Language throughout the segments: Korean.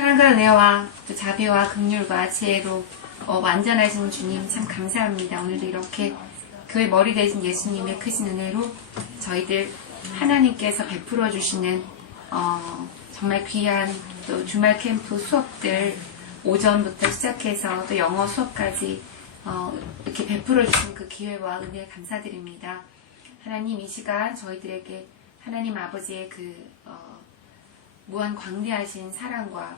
사랑과 은혜와 또 자비와 긍휼과 지혜로 완전하신 주님 참 감사합니다. 오늘도 이렇게 교회 머리 대신 예수님의 크신 은혜로 저희들 하나님께서 베풀어 주시는 정말 귀한 또 주말 캠프 수업들 오전부터 시작해서 또 영어 수업까지 이렇게 베풀어 주신 그 기회와 은혜에 감사드립니다. 하나님 이 시간 저희들에게 하나님 아버지의 그 무한 광대하신 사랑과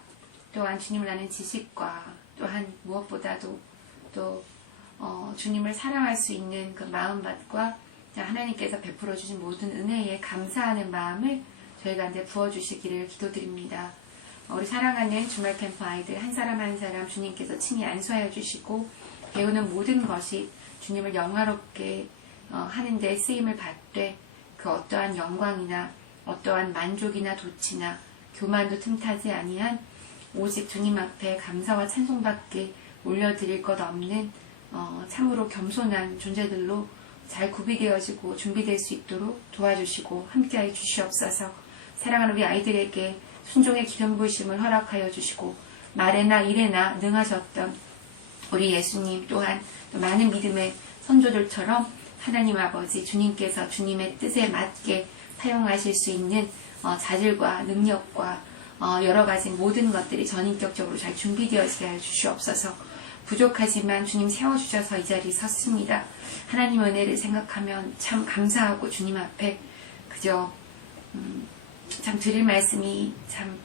또한 주님을 아는 지식과 또한 무엇보다도 또 주님을 사랑할 수 있는 그 마음밭과 하나님께서 베풀어 주신 모든 은혜에 감사하는 마음을 저희가 이제 부어주시기를 기도드립니다. 우리 사랑하는 주말 캠프 아이들 한 사람 한 사람 주님께서 친히 안수하여 주시고 배우는 모든 것이 주님을 영화롭게 하는 데 쓰임을 받되 그 어떠한 영광이나 어떠한 만족이나 도치나 교만도 틈타지 아니한 오직 주님 앞에 감사와 찬송밖에 올려드릴 것 없는 참으로 겸손한 존재들로 잘 구비되어지고 준비될 수 있도록 도와주시고 함께하여 주시옵소서. 사랑하는 우리 아이들에게 순종의 기름 부으심을 허락하여 주시고 말에나 일에나 능하셨던 우리 예수님 또한 또 많은 믿음의 선조들처럼 하나님 아버지 주님께서 주님의 뜻에 맞게 사용하실 수 있는 자질과 능력과 여러 가지 모든 것들이 전인격적으로 잘 준비되어지게 해 주시옵소서. 부족하지만 주님 세워주셔서 이 자리에 섰습니다. 하나님 은혜를 생각하면 참 감사하고 주님 앞에 그저 참 드릴 말씀이 참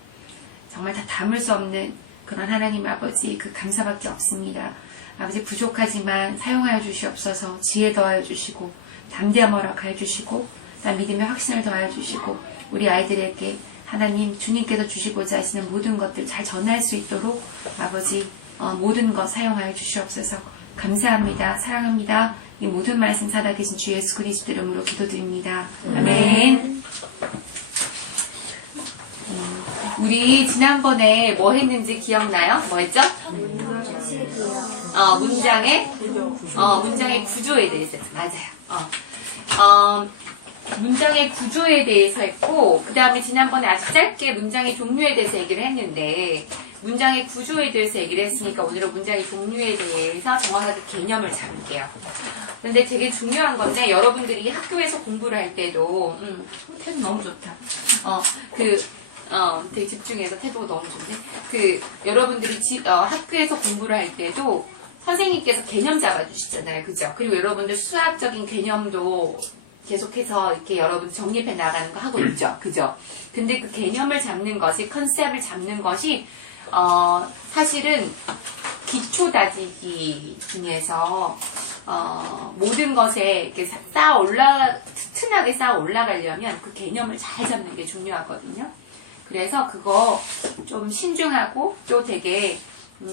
정말 다 담을 수 없는 그런 하나님 아버지 그 감사밖에 없습니다. 아버지 부족하지만 사용하여 주시옵소서. 지혜 더하여 주시고 담대함 허락하여 주시고 믿음의 확신을 더하여 주시고 우리 아이들에게 하나님 주님께서 주시고자 하시는 모든 것들 잘 전할 수 있도록 아버지 모든 것 사용하여 주시옵소서. 감사합니다. 사랑합니다. 이 모든 말씀 살아계신 주 예수 그리스도 이름으로 기도드립니다. 아멘. 우리 지난번에 뭐 했는지 기억나요? 뭐 했죠? 문장의 구조에 대해서 맞아요. 문장의 구조에 대해서 했고 그 다음에 지난번에 아주 짧게 문장의 종류에 대해서 얘기를 했는데 문장의 구조에 대해서 얘기를 했으니까 오늘은 문장의 종류에 대해서 정확하게 개념을 잡을게요. 근데 되게 중요한 건데 여러분들이 학교에서 공부를 할 때도 태도 너무 좋다. 되게 집중해서 태도가 너무 좋네. 여러분들이 학교에서 공부를 할 때도 선생님께서 개념 잡아주시잖아요. 그죠? 그리고 여러분들 수학적인 개념도 계속해서 이렇게 여러분 정립해 나가는 거 하고 있죠. 그죠? 근데 그 개념을 잡는 것이, 컨셉을 잡는 것이, 사실은 기초 다지기 중에서, 모든 것에 이렇게 튼튼하게 쌓아 올라가려면 그 개념을 잘 잡는 게 중요하거든요. 그래서 그거 좀 신중하고 또 되게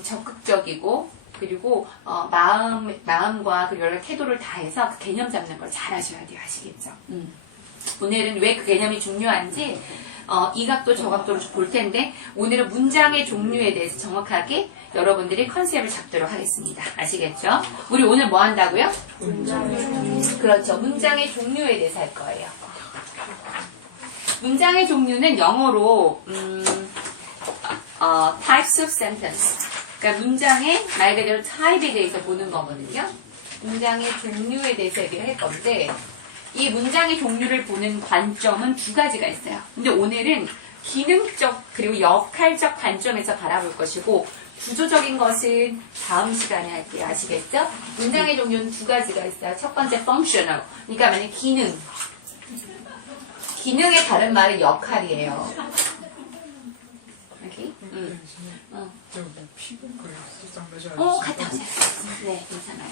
적극적이고 그리고 마음과 그리고 여러 태도를 다해서 그 개념 잡는 걸 잘 하셔야 돼요. 아시겠죠? 오늘은 왜 그 개념이 중요한지 이 각도 저 각도로 볼 텐데 오늘은 문장의 종류에 대해서 정확하게 여러분들이 컨셉을 잡도록 하겠습니다. 아시겠죠? 우리 오늘 뭐 한다고요? 문장의 종류. 그렇죠. 문장의 종류에 대해서 할 거예요. 문장의 종류는 영어로 types of sentence. 그러니까 문장의 말 그대로 타입에 대해서 보는 거거든요. 문장의 종류에 대해서 얘기를 할 건데 이 문장의 종류를 보는 관점은 두 가지가 있어요. 근데 오늘은 기능적 그리고 역할적 관점에서 바라볼 것이고 구조적인 것은 다음 시간에 할게요. 아시겠죠? 문장의 종류는 두 가지가 있어요. 첫 번째 functional. 그러니까 만약 기능의 다른 말은 역할이에요. 여기? 갔다 오세요. 네, 괜찮아요.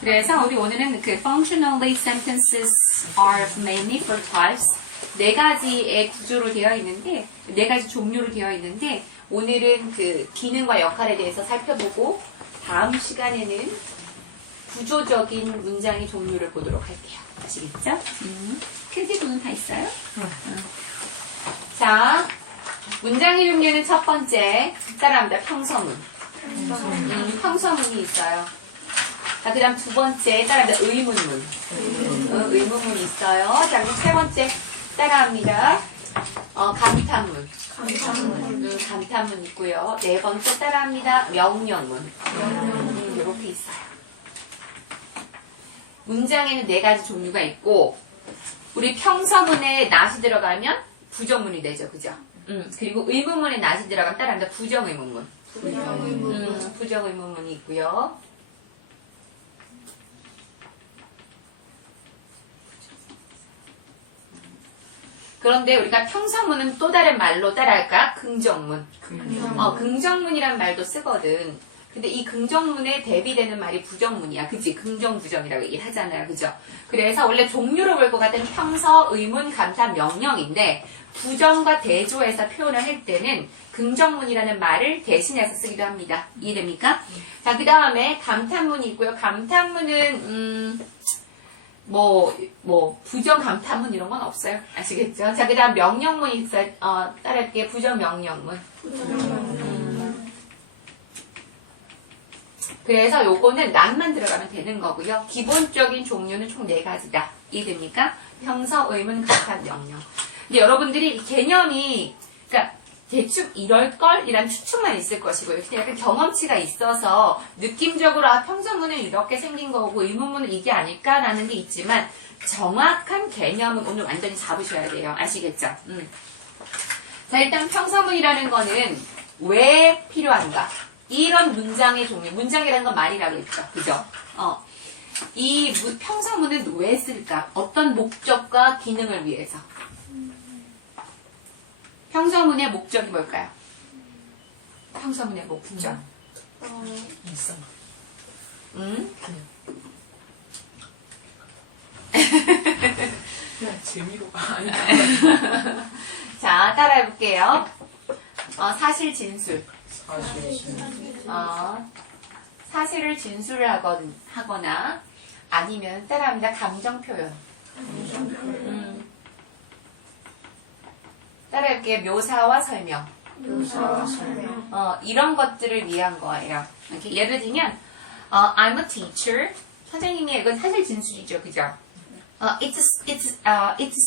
그래서 우리 오늘은 그 functionally sentences are mainly for types 네 가지의 구조로 되어 있는데 네 가지 종류로 되어 있는데 오늘은 그 기능과 역할에 대해서 살펴보고 다음 시간에는 구조적인 문장의 종류를 보도록 할게요. 아시겠죠? 필기도는 다 있어요? 자, 문장의 종류는 첫 번째 따라합니다. 평서문. 평서문이 있어요. 자, 그 다음 두 번째 따라합니다. 의문문. 의문문이 있어요. 자, 그리고 세 번째 따라합니다. 감탄문 있고요. 네 번째 따라합니다. 명령문. 이렇게 있어요. 문장에는 네 가지 종류가 있고 우리 평서문에 not이 들어가면 부정문이 되죠. 그죠? 그리고 의문문에 not이 들어가면 따라합니다. 부정의문문. 부정의문문이 있고요. 그런데 우리가 평서문은 또 다른 말로 따라할까? 긍정문. 긍정문이란 말도 쓰거든. 근데 이 긍정문에 대비되는 말이 부정문이야. 그치? 긍정, 부정이라고 얘기를 하잖아요. 그죠? 그래서 원래 종류로 볼 것 같은 평서, 의문, 감탄, 명령인데 부정과 대조해서 표현을 할 때는 긍정문이라는 말을 대신해서 쓰기도 합니다. 이해됩니까? 자, 그 다음에 감탄문이 있고요. 감탄문은 부정 감탄문 이런 건 없어요. 아시겠죠? 자, 그 다음 명령문이 있어요. 따라할게요. 부정 명령문. 그래서 요거는 not만 들어가면 되는 거고요. 기본적인 종류는 총 4가지다. 이해됩니까? 평서, 의문, 감탄, 명령. 근데 여러분들이 이 개념이, 그러니까 대충 이럴걸? 이란 추측만 있을 것이고요. 그냥 약간 경험치가 있어서 느낌적으로 평서문은 이렇게 생긴 거고 의문문은 이게 아닐까라는 게 있지만 정확한 개념은 오늘 완전히 잡으셔야 돼요. 아시겠죠? 자, 일단 평서문이라는 거는 왜 필요한가? 이런 문장의 종류, 문장이라는 건 말이라고 했죠. 그죠? 이 평서문은 왜 쓸까? 어떤 목적과 기능을 위해서. 평서문의 목적이 뭘까요? 평서문의 목적. 일상. 그냥 재미로 아니. 자, 따라해볼게요. 사실 진술. 사실을 진술하거나 아니면 따라합니다. 감정 표현. 따라할게요. 묘사와 설명. 이런 것들을 위한 거예요. 이렇게 예를 들면 I'm a teacher. 선생님이 이건 사실 진술이죠. 그죠? It's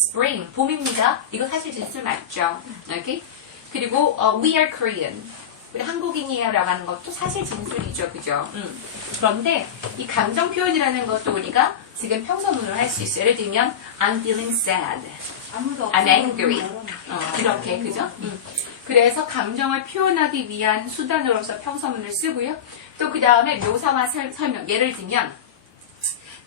spring. 봄입니다. 이거 사실 진술 맞죠? 이렇게. 그리고 we are Korean. 우리 한국인이에요 라고 하는 것도 사실 진술이죠. 그죠? 그런데 이 감정 표현이라는 것도 우리가 지금 평서문으로 할 수 있어요. 예를 들면 I'm feeling sad. I'm angry. 이렇게. 그죠? 그래서 감정을 표현하기 위한 수단으로서 평서문을 쓰고요. 또 그 다음에 묘사와 설명. 예를 들면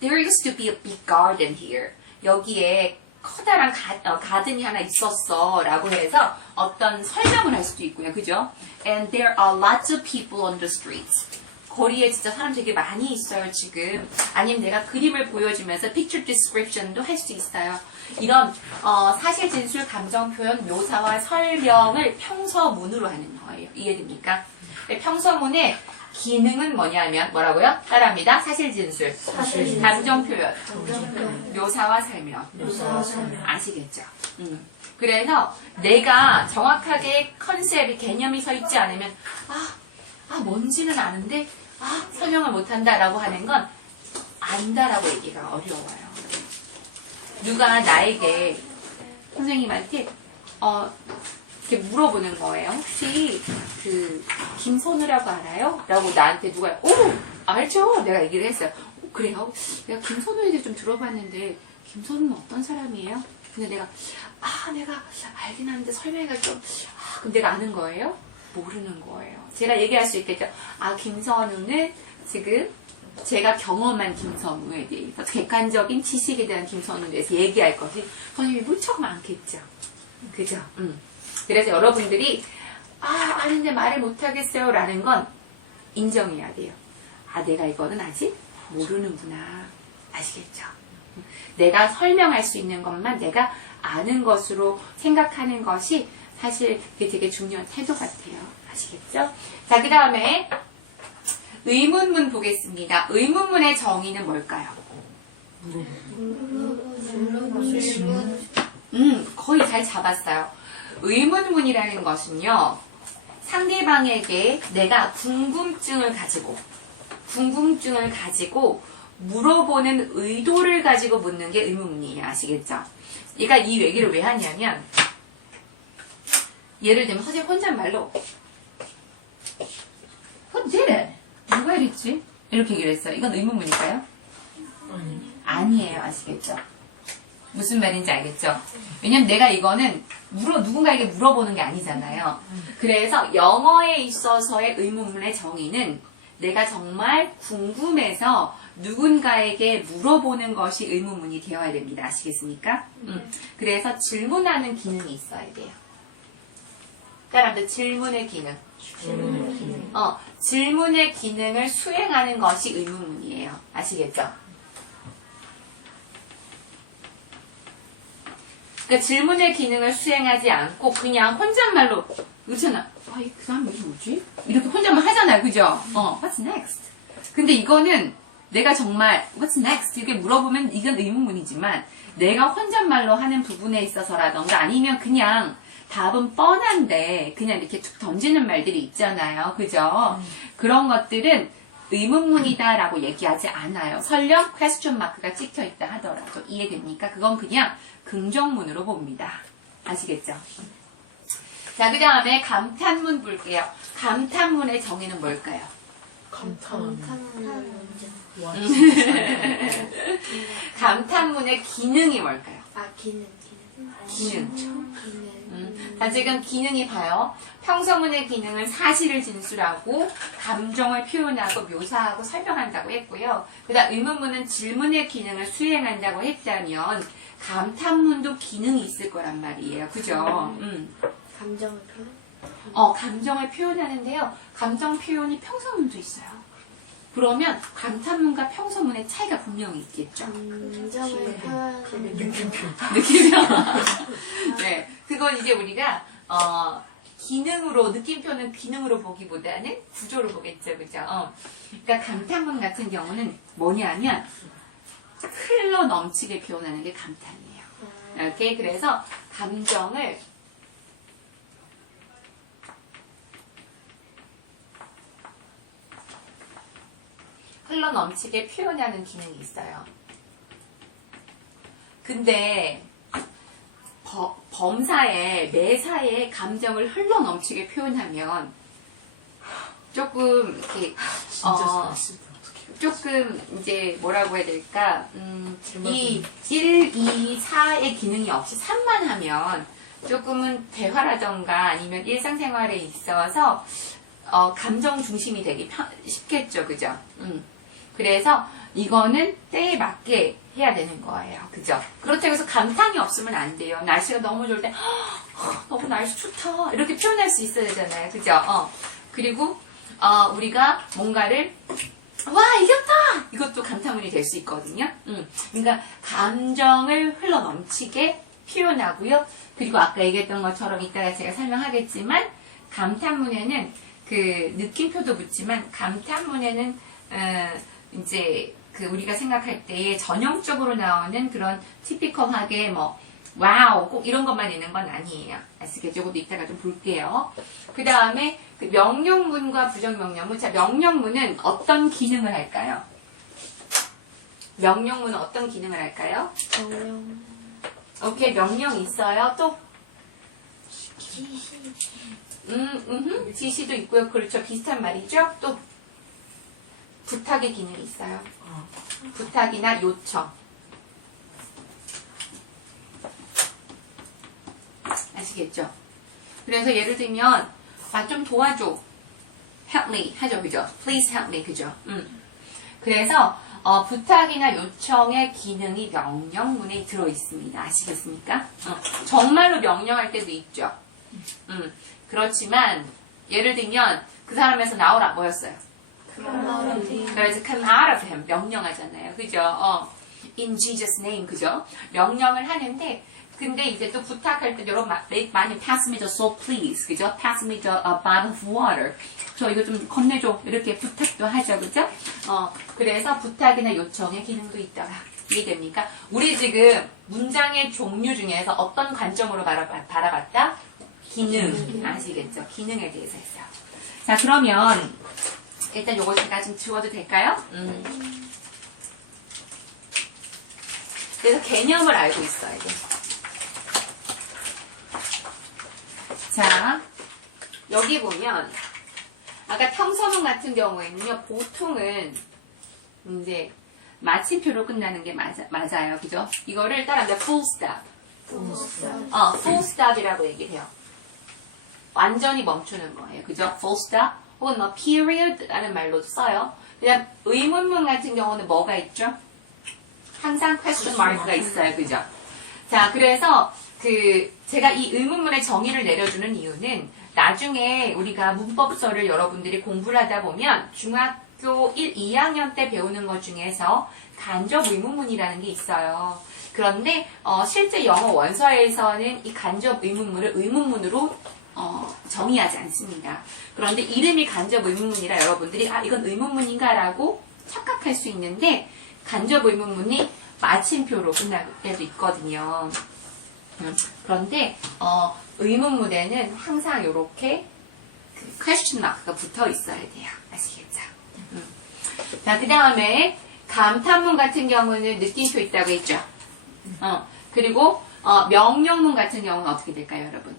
There used to be a big garden here. 여기에 커다란 가든이 하나 있었어 라고 해서 어떤 설명을 할 수도 있고요. 그죠? And there are lots of people on the streets. 거리에 진짜 사람 되게 많이 있어요 지금. 아니면 내가 그림을 보여주면서 picture description도 할 수 있어요. 이런 사실 진술, 감정 표현, 묘사와 설명을 평서문으로 하는 거예요. 이해됩니까? 평서문의 기능은 뭐냐면 뭐라고요? 따라합니다. 사실 진술, 감정 표현, 묘사와 설명. 아시겠죠? 그래서 내가 정확하게 컨셉이 개념이 서 있지 않으면 뭔지는 아는데 설명을 못한다라고 하는 건 안다라고 얘기가 어려워요. 누가 나에게 선생님한테 이렇게 물어보는 거예요. 혹시 그 김선우라고 알아요? 라고 나한테 누가 알죠? 내가 얘기를 했어요. 그래요? 내가 김선우에 대해 좀 들어봤는데 김선우는 어떤 사람이에요? 근데 내가 알긴 하는데 설명이 좀 그럼 내가 아는 거예요? 모르는 거예요. 제가 얘기할 수 있겠죠. 김선우는 지금 제가 경험한 김선우에 대해서 객관적인 지식에 대한 김선우에 대해서 얘기할 것이 선생님이 무척 많겠죠. 그죠? 그래서 여러분들이 아는데 말을 못하겠어요 라는 건 인정해야 돼요. 내가 이거는 아직 모르는구나. 아시겠죠? 내가 설명할 수 있는 것만 내가 아는 것으로 생각하는 것이 사실 그게 되게 중요한 태도 같아요. 아시겠죠? 자, 그 다음에 의문문 보겠습니다. 의문문의 정의는 뭘까요? 거의 잘 잡았어요. 의문문이라는 것은요, 상대방에게 내가 궁금증을 가지고 물어보는 의도를 가지고 묻는 게 의문문이에요. 아시겠죠? 그러니까 이 얘기를 왜 하냐면, 예를 들면 선생님 혼잣말로 Who did it? 누가 이랬지? 이렇게 얘기를 했어요. 이건 의문문일까요? 아니. 아니에요. 아시겠죠? 무슨 말인지 알겠죠? 왜냐면 내가 이거는 누군가에게 물어보는 게 아니잖아요. 그래서 영어에 있어서의 의문문의 정의는 내가 정말 궁금해서 누군가에게 물어보는 것이 의문문이 되어야 됩니다. 아시겠습니까? 그래서 질문하는 기능이 있어야 돼요. 사람들 질문의 기능. 질문의 기능을 수행하는 것이 의문문이에요. 아시겠죠? 그러니까 질문의 기능을 수행하지 않고 그냥 혼잣말로 그렇잖아. 이 사람 이게 뭐지? 이렇게 혼잣말 하잖아요. 그죠? What's next? 근데 이거는 내가 정말 What's next? 이렇게 물어보면 이건 의문문이지만 내가 혼잣말로 하는 부분에 있어서라던가 아니면 그냥 답은 뻔한데 그냥 이렇게 툭 던지는 말들이 있잖아요. 그죠? 그런 것들은 의문문이다라고 얘기하지 않아요. 설령 퀘스천 마크가 찍혀있다 하더라도 이해됩니까? 그건 그냥 긍정문으로 봅니다. 아시겠죠? 자, 그 다음에 감탄문 볼게요. 감탄문의 정의는 뭘까요? 감탄문. 와, 감탄문의 기능이 뭘까요? 기능. 자, 지금 기능이 봐요. 평서문의 기능은 사실을 진술하고 감정을 표현하고 묘사하고 설명한다고 했고요. 그다음 의문문은 질문의 기능을 수행한다고 했다면 감탄문도 기능이 있을 거란 말이에요. 그죠? 감정을 표현? 감정을 표현하는데요. 감정 표현이 평서문도 있어요. 그러면 감탄문과 평서문의 차이가 분명히 있겠죠. 감정을 표현. 느낌표. 네, 그건 이제 우리가 기능으로 느낌표는 기능으로 보기보다는 구조로 보겠죠, 그죠? 그러니까 감탄문 같은 경우는 뭐냐면 흘러 넘치게 표현하는 게 감탄이에요. 오케이, 그래서 감정을 흘러 넘치게 표현하는 기능이 있어요. 근데 범사에 매사에 감정을 흘러 넘치게 표현하면 조금 이렇게 진짜 사실 어떻게. 조금 이제 뭐라고 해야 될까? 이 1, 2, 4의 기능이 없이 3만 하면 조금은 대화라던가 아니면 일상생활에 있어서 감정 중심이 되기 쉽겠죠, 그죠? 그래서 이거는 때에 맞게 해야 되는 거예요. 그죠? 그렇다고 해서 감탄이 없으면 안 돼요. 날씨가 너무 좋을 때, 너무 날씨 좋다. 이렇게 표현할 수 있어야 되잖아요. 그죠? 그리고, 우리가 뭔가를, 와, 이겼다! 이것도 감탄문이 될 수 있거든요. 그러니까, 감정을 흘러 넘치게 표현하고요. 그리고 아까 얘기했던 것처럼 이따가 제가 설명하겠지만, 감탄문에는 그 느낌표도 붙지만, 감탄문에는, 이제 우리가 생각할 때 전형적으로 나오는 그런 티피컬하게 뭐 와우 꼭 이런 것만 있는 건 아니에요. 아시겠죠? 이것도 이따가 좀 볼게요. 그 다음에 그 명령문과 부정명령문. 자, 명령문은 어떤 기능을 할까요? 명령문은 어떤 기능을 할까요? 명령. 오케이, 명령 있어요. 또 지시. 지시도 있고요. 그렇죠. 비슷한 말이죠. 또 부탁의 기능이 있어요. 부탁이나 요청. 아시겠죠? 그래서 예를 들면 좀 도와줘. help me 하죠. 그죠? please help me. 그죠? 그래서 부탁이나 요청의 기능이 명령문에 들어있습니다. 아시겠습니까? 정말로 명령할 때도 있죠. 그렇지만 예를 들면 그 사람에서 나오라 뭐였어요? 그래서 come out of him 명령하잖아요. 그죠? in Jesus name 그죠? 명령을 하는데 근데 이제 또 부탁할 때 여러분 많이 pass me the soap please 그죠? pass me the bottle of water 저 이거 좀 건네줘 이렇게 부탁도 하죠. 그죠? 그래서 부탁이나 요청의 기능도 있더라. 이해됩니까? 우리 지금 문장의 종류 중에서 어떤 관점으로 바라봤다? 기능 아시겠죠? 기능에 대해서 했어요. 자, 그러면 일단 요거 제가 좀 지워도 될까요? 그래서 개념을 알고 있어야 돼. 자, 여기 보면 아까 평서문 같은 경우에는요, 보통은 이제 마침표로 끝나는 게 맞아요. 그죠? 이거를 따라합니다. full stop. full stop이라고 얘기를 해요. 완전히 멈추는 거예요. 그죠? full stop. 혹은 뭐 period라는 말로도 써요. 그냥 의문문 같은 경우는 뭐가 있죠? 항상 question mark가 있어요. 그죠? 자, 그래서 제가 이 의문문의 정의를 내려주는 이유는 나중에 우리가 문법서를 여러분들이 공부를 하다 보면 중학교 1, 2학년 때 배우는 것 중에서 간접 의문문이라는 게 있어요. 그런데 실제 영어 원서에서는 이 간접 의문문을 의문문으로 정의하지 않습니다. 그런데 이름이 간접 의문문이라 여러분들이 이건 의문문인가 라고 착각할 수 있는데 간접 의문문이 마침표로 끝날 때도 있거든요. 그런데 의문문에는 항상 이렇게 question mark가 붙어 있어야 돼요. 아시겠죠? 자, 그 다음에 감탄문 같은 경우는 느낌표 있다고 했죠. 그리고 명령문 같은 경우는 어떻게 될까요, 여러분?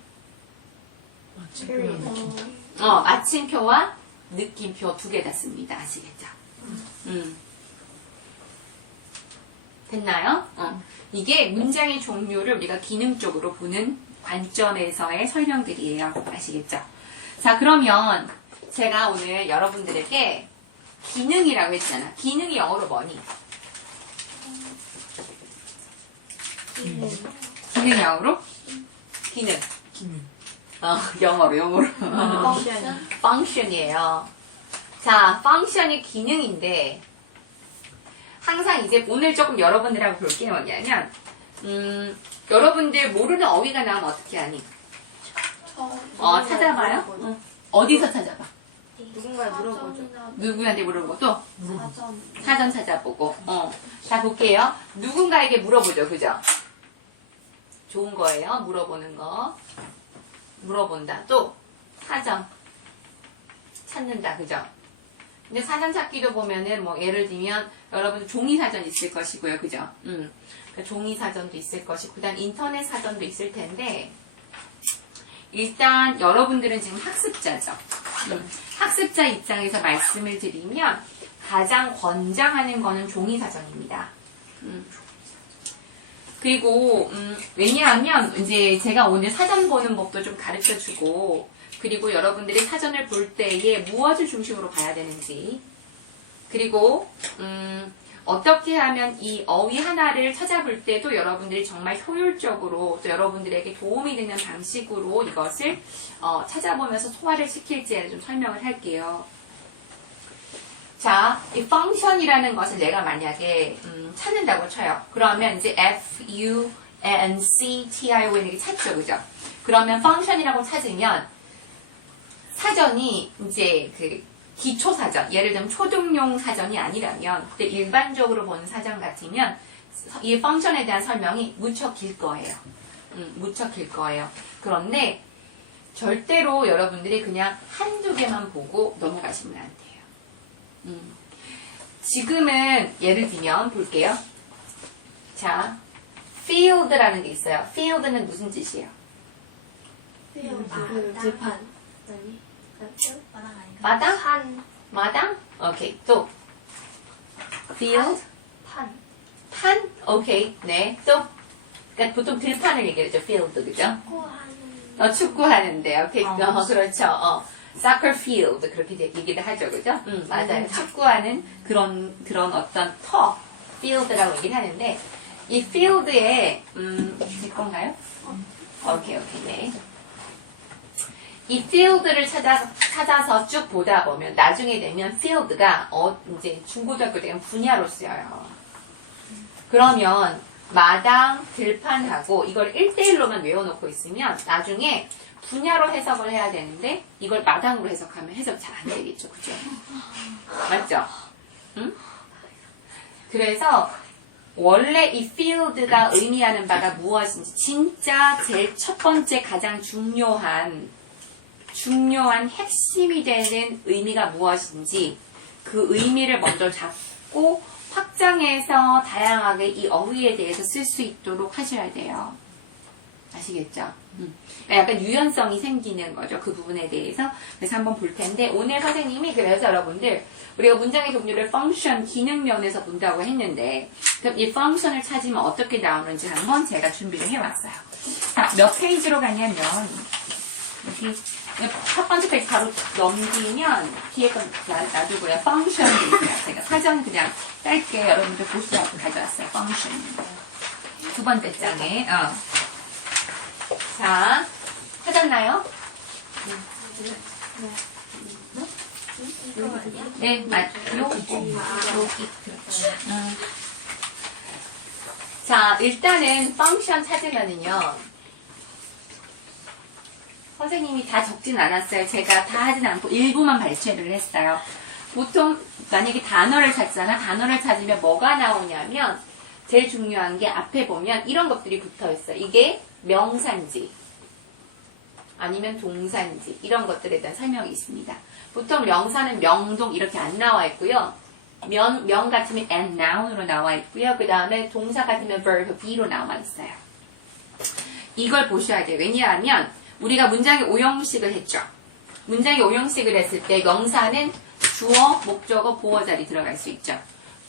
마침표와 느낌표 두 개 다 씁니다. 아시겠죠? 됐나요? 이게 문장의 종류를 우리가 기능적으로 보는 관점에서의 설명들이에요. 아시겠죠? 자, 그러면 제가 오늘 여러분들에게 기능이라고 했잖아. 기능이 영어로 뭐니? 기능 영어로? 기능. 영어로. function이에요. 자, function이 기능인데 항상 이제 오늘 조금 여러분들하고 볼 게 뭐냐면 여러분들 모르는 어휘가 나오면 어떻게 하니? 찾아봐요? 어디서 찾아봐? 누군가에 물어보죠. 누구한테 물어보고 사전 찾아보고 자, 볼게요. 누군가에게 물어보죠. 그죠? 좋은 거예요. 물어보는 거. 물어본다. 또 사전 찾는다. 그죠? 근데 사전 찾기도 보면은 뭐 예를 들면 여러분 종이 사전 있을 것이고요. 그죠? 그러니까 종이 사전도 있을 것이고 그다음 인터넷 사전도 있을 텐데 일단 여러분들은 지금 학습자죠. 학습자 입장에서 말씀을 드리면 가장 권장하는 거는 종이 사전입니다. 그리고 왜냐하면 이제 제가 오늘 사전 보는 법도 좀 가르쳐 주고 그리고 여러분들이 사전을 볼 때에 무엇을 중심으로 봐야 되는지 그리고 어떻게 하면 이 어휘 하나를 찾아볼 때도 여러분들이 정말 효율적으로 또 여러분들에게 도움이 되는 방식으로 이것을 찾아보면서 소화를 시킬지에 좀 설명을 할게요. 자, 이 function이라는 것을 내가 만약에 찾는다고 쳐요. 그러면 이제 F-U-N-C-T-I-O-N 이렇게 찾죠, 그죠? 그러면 function이라고 찾으면 사전이 이제 기초 사전, 예를 들면 초등용 사전이 아니라면, 근데 일반적으로 보는 사전 같으면 이 function에 대한 설명이 무척 길 거예요. 무척 길 거예요. 그런데 절대로 여러분들이 그냥 한두 개만 보고 넘어가시면 안 돼요. 지금은 예를 들면 볼게요. 자, field라는 게 있어요. field는 무슨 뜻이에요? 들판. 마당? 판. 마당? 오케이. 또 field? 판. 판? 오케이. 네. 또 그러니까 보통 들판을 얘기하죠. field, 그죠? 축구하는데. 오케이. 그렇죠. soccer field 그렇게 얘기를 하죠, 그죠? 맞아요. 축구하는 그런 어떤 터 field라고 얘기를 하는데 이 field에 될 건가요? 오케이, 네. 이 field를 찾아서 쭉 보다 보면 나중에 되면 field가 이제 중고등학교 되면 분야로 쓰여요. 그러면 마당, 들판하고 이걸 1대1로만 외워놓고 있으면 나중에 분야로 해석을 해야 되는데 이걸 마당으로 해석하면 해석 잘 안 되겠죠. 그죠? 맞죠? 응? 그래서 원래 이 field가 의미하는 바가 무엇인지 진짜 제일 첫 번째 가장 중요한 핵심이 되는 의미가 무엇인지 그 의미를 먼저 잡고 확장해서 다양하게 이 어휘에 대해서 쓸 수 있도록 하셔야 돼요. 아시겠죠? 약간 유연성이 생기는 거죠. 그 부분에 대해서. 그래서 한번 볼 텐데, 오늘 선생님이 그래서 여러분들, 우리가 문장의 종류를 펑션, 기능 면에서 본다고 했는데, 그럼 이 펑션을 찾으면 어떻게 나오는지 한번 제가 준비를 해왔어요. 자, 몇 페이지로 가냐면, 여기, 첫 번째 페이지 바로 넘기면, 뒤에 건 놔두고요. 펑션이 있어요. 제가 사전 그냥 짧게 여러분들 보시라고 가져왔어요. 펑션. 두 번째 장에, 자, 찾았나요? 이거 아니야? 네, 맞죠? 여기. 자, 일단은 펑션 찾으면은요, 선생님이 다 적진 않았어요. 제가 다 하진 않고 일부만 발췌를 했어요. 보통 만약에 단어를 찾잖아. 단어를 찾으면 뭐가 나오냐면 제일 중요한 게 앞에 보면 이런 것들이 붙어 있어요. 이게 명사인지 아니면 동사인지 이런 것들에 대한 설명이 있습니다. 보통 명사는 명동 이렇게 안 나와 있고요. 명 같으면 and noun으로 나와 있고요. 그 다음에 동사 같으면 verb be로 나와 있어요. 이걸 보셔야 돼요. 왜냐하면 우리가 문장의 오형식을 했죠. 문장의 오형식을 했을 때 명사는 주어, 목적어, 보어 자리 들어갈 수 있죠.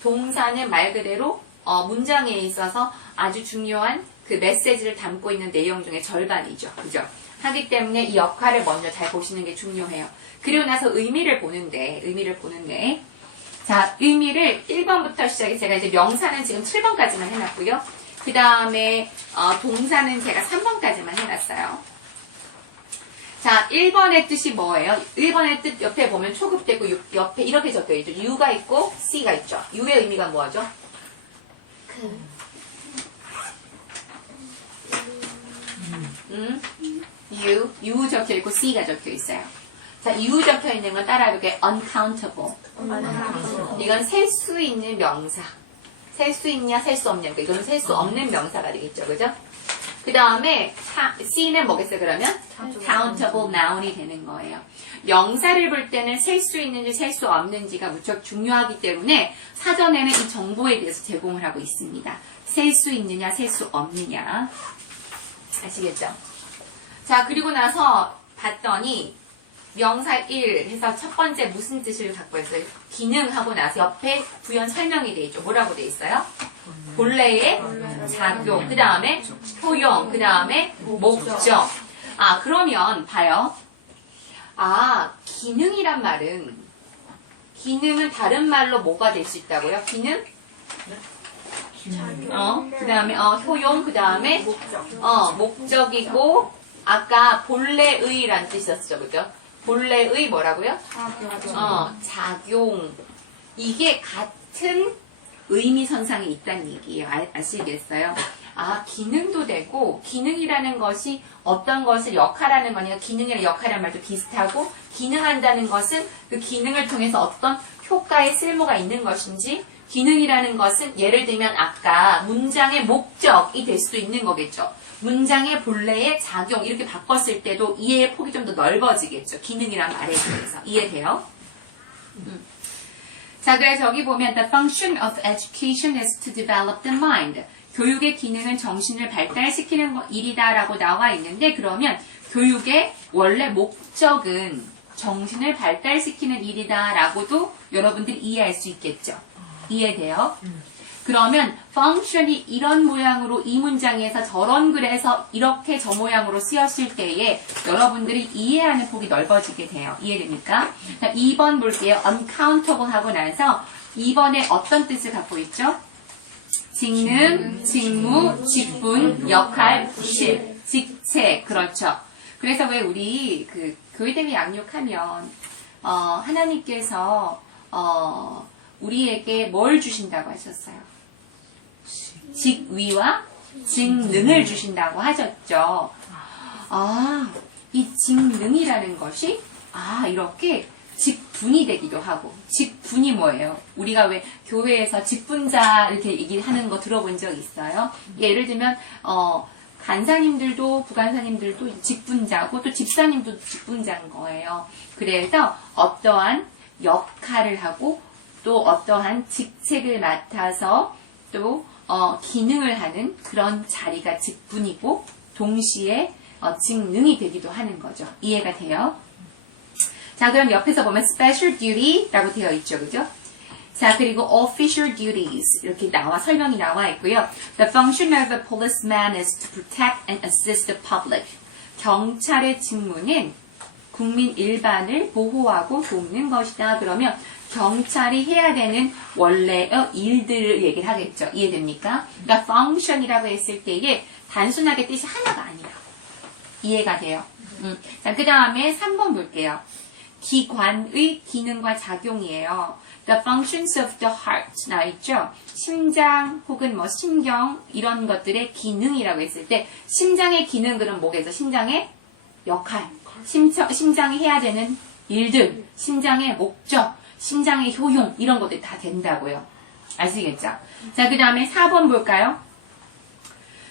동사는 말 그대로 문장에 있어서 아주 중요한 그 메시지를 담고 있는 내용 중에 절반이죠. 그죠? 하기 때문에 이 역할을 먼저 잘 보시는 게 중요해요. 그리고 나서 의미를 보는데 자, 의미를 1번부터 시작해 제가 이제 명사는 지금 7번까지만 해놨고요. 그 다음에 동사는 제가 3번까지만 해놨어요. 자, 1번의 뜻이 뭐예요? 1번의 뜻 옆에 보면 초급되고 옆에 이렇게 적혀있죠. U가 있고 C가 있죠. U의 의미가 뭐죠? U 적혀있고 C가 적혀있어요. 자, U 적혀있는 건 따라해볼게요. uncountable. 이건 셀 수 있는 명사. 셀 수 있냐, 셀 수 없냐. 이건 셀 수 없는 명사가 되겠죠. 그죠? 그 다음에 C는 뭐겠어요, 그러면? countable noun이 되는 거예요. 명사를 볼 때는 셀 수 있는지 셀 수 없는지가 무척 중요하기 때문에 사전에는 이 정보에 대해서 제공을 하고 있습니다. 셀 수 있느냐, 셀 수 없느냐. 아시겠죠? 자, 그리고 나서 봤더니 명사 1 해서 첫 번째 무슨 뜻을 갖고 있어요? 기능하고 나서 옆에 부연 설명이 돼 있죠. 뭐라고 돼 있어요? 본래의 작용, 그 다음에 효용, 그 다음에 목적. 그러면 봐요. 기능이란 말은 기능은 다른 말로 뭐가 될 수 있다고요? 기능? 그 다음에 효용, 그 다음에 목적이고 아까 본래의란 뜻이었죠, 그죠? 본래의 뭐라고요? 작용. 이게 같은 의미선상에 있다는 얘기예요. 아시겠어요? 기능도 되고, 기능이라는 것이 어떤 것을 역할하는 거니까 기능이랑 역할이라는 말도 비슷하고, 기능한다는 것은 그 기능을 통해서 어떤 효과의 쓸모가 있는 것인지, 기능이라는 것은 예를 들면 아까 문장의 목적이 될 수도 있는 거겠죠. 문장의 본래의 작용 이렇게 바꿨을 때도 이해의 폭이 좀 더 넓어지겠죠. 기능이란 말에 대해서. 이해돼요? 자, 그래서 여기 보면 The function of education is to develop the mind. 교육의 기능은 정신을 발달시키는 일이다라고 나와 있는데 그러면 교육의 원래 목적은 정신을 발달시키는 일이다라고도 여러분들이 이해할 수 있겠죠. 이해돼요? 그러면 function이 이런 모양으로 이 문장에서 저런 글에서 이렇게 저 모양으로 쓰였을 때에 여러분들이 이해하는 폭이 넓어지게 돼요. 이해됩니까? 자, 2번 볼게요. uncountable 하고 나서 2번에 어떤 뜻을 갖고 있죠? 직능, 직무, 직분, 역할, 실, 직책. 그렇죠. 그래서 왜 우리 그 교회대회 양육하면 하나님께서 우리에게 뭘 주신다고 하셨어요? 직위와 직능을 주신다고 하셨죠. 이 직능이라는 것이 이렇게 직분이 되기도 하고, 직분이 뭐예요? 우리가 왜 교회에서 직분자 이렇게 얘기하는 거 들어본 적 있어요? 예를 들면 간사님들도 부간사님들도 직분자고 또 집사님도 직분자인 거예요. 그래서 어떠한 역할을 하고 또 어떠한 직책을 맡아서 또 기능을 하는 그런 자리가 직분이고 동시에 직능이 되기도 하는 거죠. 이해가 돼요? 자, 그럼 옆에서 보면 special duty라고 되어 있죠. 그죠? 자, 그리고 official duties 이렇게 설명이 나와 있고요. The function of a policeman is to protect and assist the public. 경찰의 직무는 국민 일반을 보호하고 돕는 것이다. 그러면 경찰이 해야 되는 원래의 일들을 얘기를 하겠죠. 이해됩니까? 그러니까 function이라고 했을 때에 단순하게 뜻이 하나가 아니에요. 이해가 돼요? 자, 그 다음에 3번 볼게요. 기관의 기능과 작용이에요. The functions of the heart 나와 있죠. 심장 혹은 신경 이런 것들의 기능이라고 했을 때 심장의 기능 그럼 뭐겠어? 심장의 역할, 심장이 해야 되는 일들, 심장의 목적, 심장의 효용 이런 것들이 다 된다고요. 아시겠죠? 자, 그 다음에 4번 볼까요?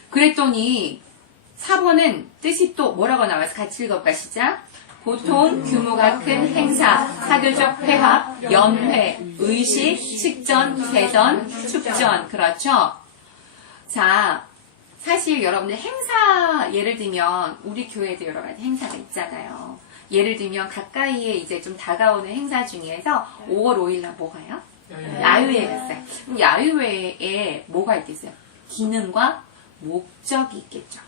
그랬더니 4번은 뜻이 또 뭐라고 나와서 같이 읽어볼까 시작. 보통 규모가 큰 행사, 사교적 회합, 연회, 의식, 식전, 대전, 축전. 그렇죠? 자, 사실 여러분들 행사 예를 들면 우리 교회도 여러 가지 행사가 있잖아요. 예를 들면 가까이에 이제 좀 다가오는 행사 중에서 5월 5일날 뭐가요? 야유회 갔어요. 그럼 야유회에 뭐가 있겠어요? 기능과 목적이 있겠죠.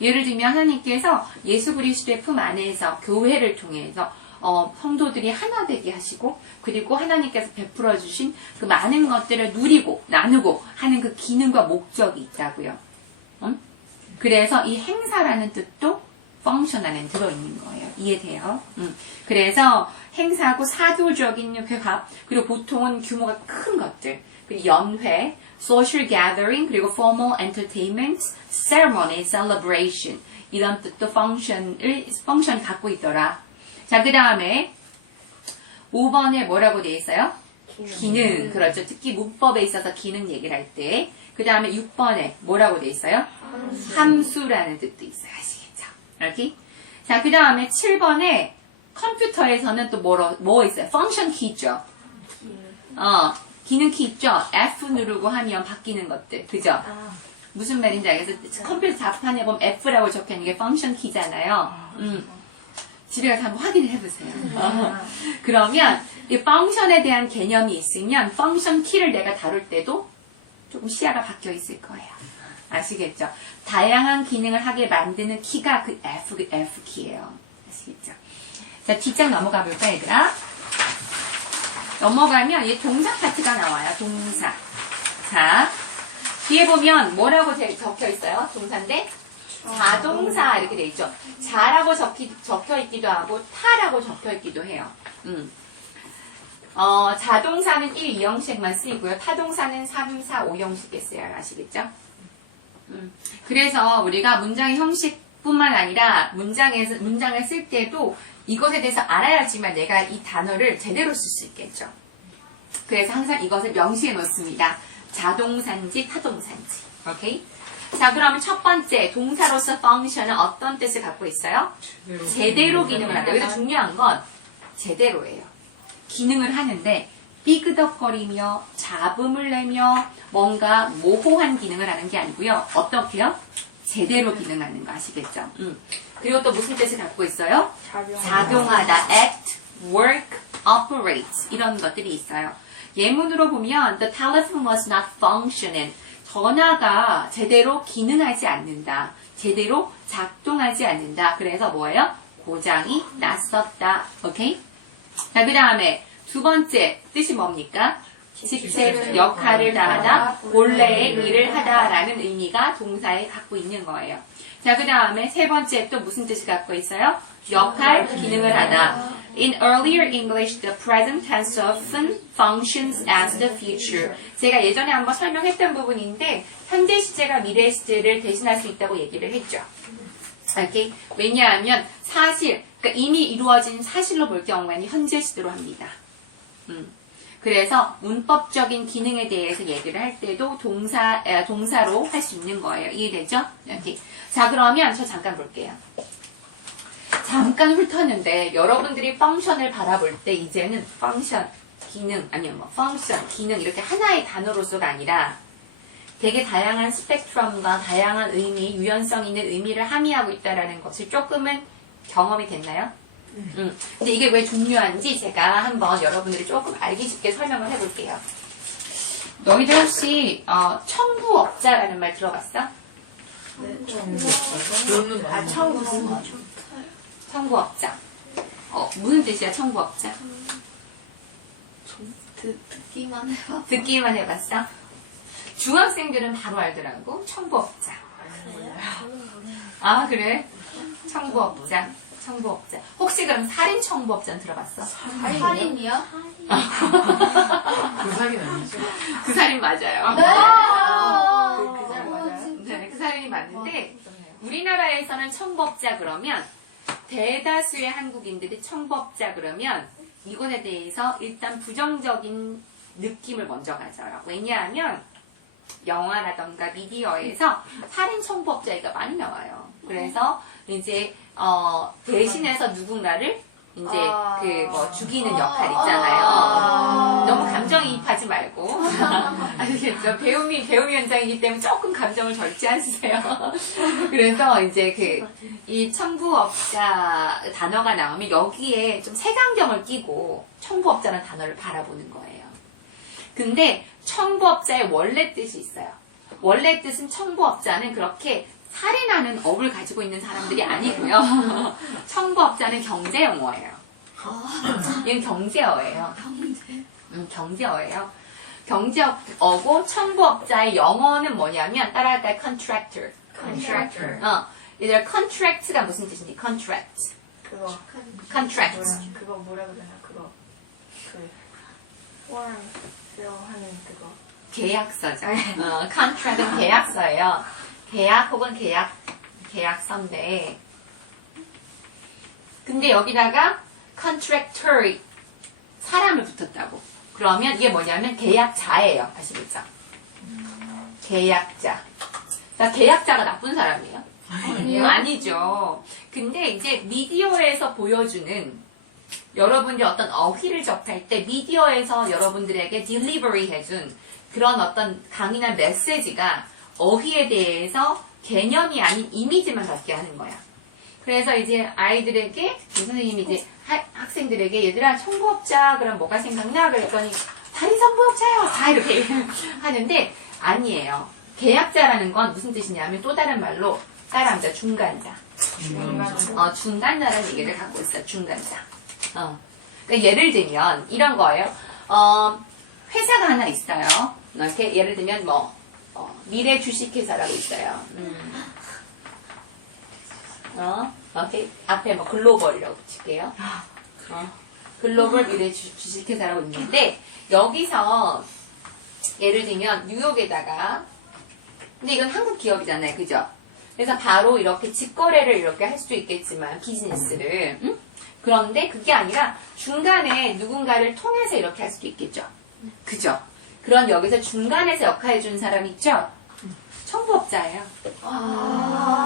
예를 들면 하나님께서 예수 그리스도의 품 안에서 교회를 통해서 성도들이 하나 되게 하시고 그리고 하나님께서 베풀어 주신 그 많은 것들을 누리고 나누고 하는 그 기능과 목적이 있다고요. 그래서 이 행사라는 뜻도 펑션 안에 들어있는 거예요. 이해돼요? 그래서 행사하고 사교적인 회합 그리고 보통은 규모가 큰 것들 그리고 연회 social gathering, 그리고 formal entertainment, ceremony, celebration. 이런 뜻도 function 갖고 있더라. 자, 그 다음에 5번에 뭐라고 되어 있어요? 기능. 그렇죠. 특히 문법에 있어서 기능 얘기를 할 때. 그 다음에 6번에 뭐라고 되어 있어요? 함수라는 뜻도 있어요. 아시겠죠? 이렇게. 자, 그 다음에 7번에 컴퓨터에서는 또 뭐 있어요? function key죠. 기능 키 있죠? F 누르고 하면 바뀌는 것들. 그죠? 무슨 말인지 알겠어요? 컴퓨터 자판에 보면 F라고 적혀있는 게 펑션 키잖아요. 집에 가서 한번 확인을 해보세요. 그러면 이 펑션에 대한 개념이 있으면 펑션 키를 내가 다룰 때도 조금 시야가 바뀌어 있을 거예요. 아시겠죠? 다양한 기능을 하게 만드는 키가 그 F 키예요. 아시겠죠? 자, 뒷장 넘어가 볼까, 얘들아? 넘어가면 이 동사 파트가 나와요. 동사. 자, 뒤에 보면 뭐라고 적혀 있어요? 동사인데 자동사 이렇게 돼 있죠. 자라고 적혀 있기도 하고 타라고 적혀 있기도 해요. 자동사는 1, 2형식만 쓰이고요. 타동사는 3, 4, 5형식에 쓰여요. 아시겠죠? 그래서 우리가 문장의 형식뿐만 아니라 문장을 쓸 때도 이것에 대해서 알아야지만 내가 이 단어를 제대로 쓸 수 있겠죠. 그래서 항상 이것을 명시해 놓습니다. 자동사인지 타동사인지. 오케이? 자, 그러면 첫 번째 동사로서 function은 어떤 뜻을 갖고 있어요? 제대로 기능을 한다. 여기서 중요한 건 제대로예요. 기능을 하는데 삐그덕거리며 잡음을 내며 뭔가 모호한 기능을 하는 게 아니고요. 어떻게요? 제대로 기능하는 거 아시겠죠? 그리고 또 무슨 뜻을 갖고 있어요? 작용하다, act, work, operate 이런 것들이 있어요. 예문으로 보면 the telephone was not functioning. 전화가 제대로 기능하지 않는다. 제대로 작동하지 않는다. 그래서 뭐예요? 고장이 났었다. 오케이? 자, 그 다음에 두 번째 뜻이 뭡니까? 직책 역할을 다하다, 본래의 일을 하다라는 의미가 동사에 갖고 있는 거예요. 자, 그 다음에 세 번째 또 무슨 뜻이 갖고 있어요? 역할, 기능을 하다. In earlier English, the present tense often functions as the future. 제가 예전에 한번 설명했던 부분인데 현재 시제가 미래 시제를 대신할 수 있다고 얘기를 했죠. 오케이? 왜냐하면 사실, 그러니까 이미 이루어진 사실로 볼 경우에는 현재 시제로 합니다. 그래서 문법적인 기능에 대해서 얘기를 할 때도 동사로 할 수 있는 거예요. 이해되죠? 오케이. 자, 그러면 저 잠깐 볼게요. 잠깐 훑었는데 여러분들이 펑션을 바라볼 때 이제는 펑션, 기능, 아니면 펑션, 기능 이렇게 하나의 단어로서가 아니라 되게 다양한 스펙트럼과 다양한 의미, 유연성 있는 의미를 함의하고 있다는 것이 조금은 경험이 됐나요? 근데 이게 왜 중요한지 제가 한번 여러분들이 조금 알기 쉽게 설명을 해볼게요. 너희들 혹시 청부업자라는 말 들어봤어? 그러는 거 아니야? 청부업자. 무슨 뜻이야, 청부업자? 듣기만 해봐. 듣기만 해봤어? 중학생들은 바로 알더라고. 청부업자. 아, 그래? 청부업자. 청부업자. 혹시 그럼 살인 청부업자는 들어봤어? 살인이요? 그 살인 아니죠? 그 살인 맞아요. 그 살인 맞아요? 네, 그 살인이 맞는데 우리나라에서는 청부업자 그러면 대다수의 한국인들이 청부업자 그러면 이것에 대해서 일단 부정적인 느낌을 먼저 가져요. 왜냐하면 영화라던가 미디어에서 살인 청부업자 얘기가 많이 나와요. 그래서 이제 대신해서 누군가를 이제 죽이는 역할 있잖아요. 너무 감정이입하지 말고 아시겠죠? 배우미 현장이기 때문에 조금 감정을 절제하세요. 그래서 이제 이 청부업자 단어가 나오면 여기에 좀 색안경을 끼고 청부업자라는 단어를 바라보는 거예요. 근데 청부업자의 원래 뜻이 있어요. 원래 뜻은 청부업자는 그렇게 살인하는 업을 가지고 있는 사람들이 아니고요. 청부업자는 경제 용어예요. 얘는 경제어예요. 경제어예요. 경제어고 청부업자의 영어는 뭐냐면 따라할까요? contractor. 얘들 contract가 무슨 뜻인지 contract. 그거 contract. 그거 뭐라 그러나 그거 포함 하는 그거 계약서죠. contract은 계약서예요. 계약 혹은 계약서인데 근데 여기다가 contractor 사람을 붙였다고. 그러면 이게 뭐냐면 계약자예요. 아시겠죠? 계약자. 그러니까 계약자가 나쁜 사람이에요? 아니죠. 근데 이제 미디어에서 보여주는 여러분들이 어떤 어휘를 접할 때 미디어에서 여러분들에게 딜리버리 해준 그런 어떤 강인한 메시지가 어휘에 대해서 개념이 아닌 이미지만 갖게 하는 거야. 그래서 이제 아이들에게 선생님이 이제 학생들에게 얘들아 청부업자 그럼 뭐가 생각나? 그랬더니 살인 청부업자요. 다 이렇게 하는데 아니에요. 계약자라는 건 무슨 뜻이냐면 또 다른 말로 따라합니다. 중간자. 중간자라는 얘기를 갖고 있어요. 중간자. 그러니까 예를 들면 이런 거예요. 회사가 하나 있어요. 이렇게 예를 들면 미래 주식회사라고 있어요. 이렇게 앞에 글로벌이라고 붙일게요. 글로벌 미래 주식회사라고 있는데 여기서 예를 들면 뉴욕에다가 근데 이건 한국 기업이잖아요, 그죠? 그래서 바로 이렇게 직거래를 이렇게 할 수도 있겠지만 비즈니스를 그런데 그게 아니라 중간에 누군가를 통해서 이렇게 할 수도 있겠죠, 그죠? 그런 여기서 중간에서 역할해 주는 사람 있죠? 청부업자예요.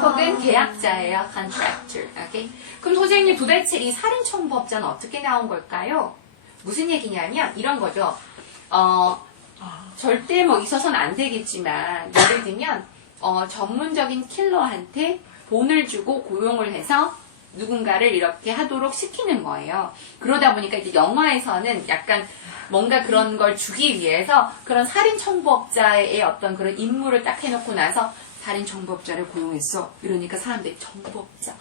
혹은 계약자예요. contractor. Okay? 그럼 선생님 도대체 이 살인 청부업자는 어떻게 나온 걸까요? 무슨 얘기냐면 이런 거죠. 절대 있어서는 안 되겠지만 예를 들면 전문적인 킬러한테 돈을 주고 고용을 해서 누군가를 이렇게 하도록 시키는 거예요. 그러다 보니까 이제 영화에서는 약간 뭔가 그런 걸 주기 위해서 그런 살인 청부업자의 어떤 그런 임무를 딱 해놓고 나서 살인 청부업자를 고용했어. 이러니까 사람들이 청부업자,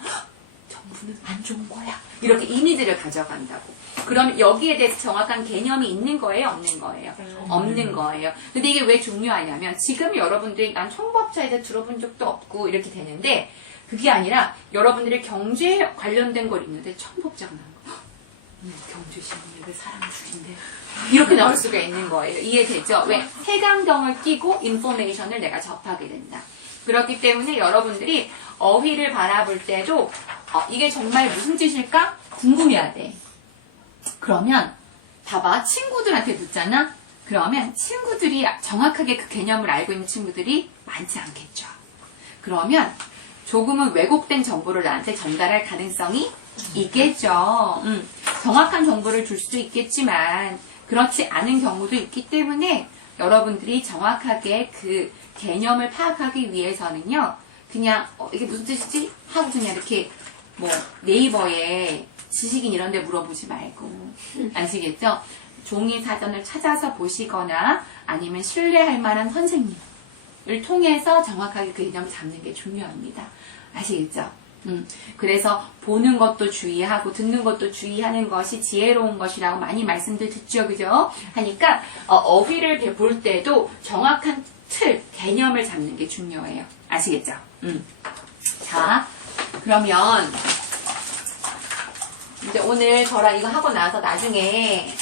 정부는 안 좋은 거야. 이렇게 이미지를 가져간다고. 그럼 여기에 대해서 정확한 개념이 있는 거예요? 없는 거예요? 없는 거예요. 근데 이게 왜 중요하냐면 지금 여러분들이 난 청부업자에 대해 들어본 적도 없고 이렇게 되는데 그게 아니라 여러분들이 경제에 관련된 걸 있는데 청부업자가 나온 거. 경제신문에 왜 사람을 죽인대? 이렇게 나올 수가 있는 거예요. 이해되죠? 왜? 색안경을 끼고 인포메이션을 내가 접하게 된다. 그렇기 때문에 여러분들이 어휘를 바라볼 때도 이게 정말 무슨 뜻일까? 궁금해야 돼. 그러면 봐봐. 친구들한테 묻잖아? 그러면 친구들이 정확하게 그 개념을 알고 있는 친구들이 많지 않겠죠. 그러면 조금은 왜곡된 정보를 나한테 전달할 가능성이 있겠죠. 정확한 정보를 줄 수도 있겠지만 그렇지 않은 경우도 있기 때문에 여러분들이 정확하게 그 개념을 파악하기 위해서는요, 그냥 이게 무슨 뜻이지? 하고 그냥 이렇게 뭐 네이버에 지식인 이런 데 물어보지 말고, 아시겠죠? 종이 사전을 찾아서 보시거나 아니면 신뢰할 만한 선생님을 통해서 정확하게 그 개념을 잡는 게 중요합니다. 아시겠죠? 그래서 보는 것도 주의하고 듣는 것도 주의하는 것이 지혜로운 것이라고 많이 말씀들 듣죠, 그죠? 하니까 어휘를 볼 때도 정확한 틀, 개념을 잡는 게 중요해요. 아시겠죠? 자, 그러면 이제 오늘 저랑 이거 하고 나서 나중에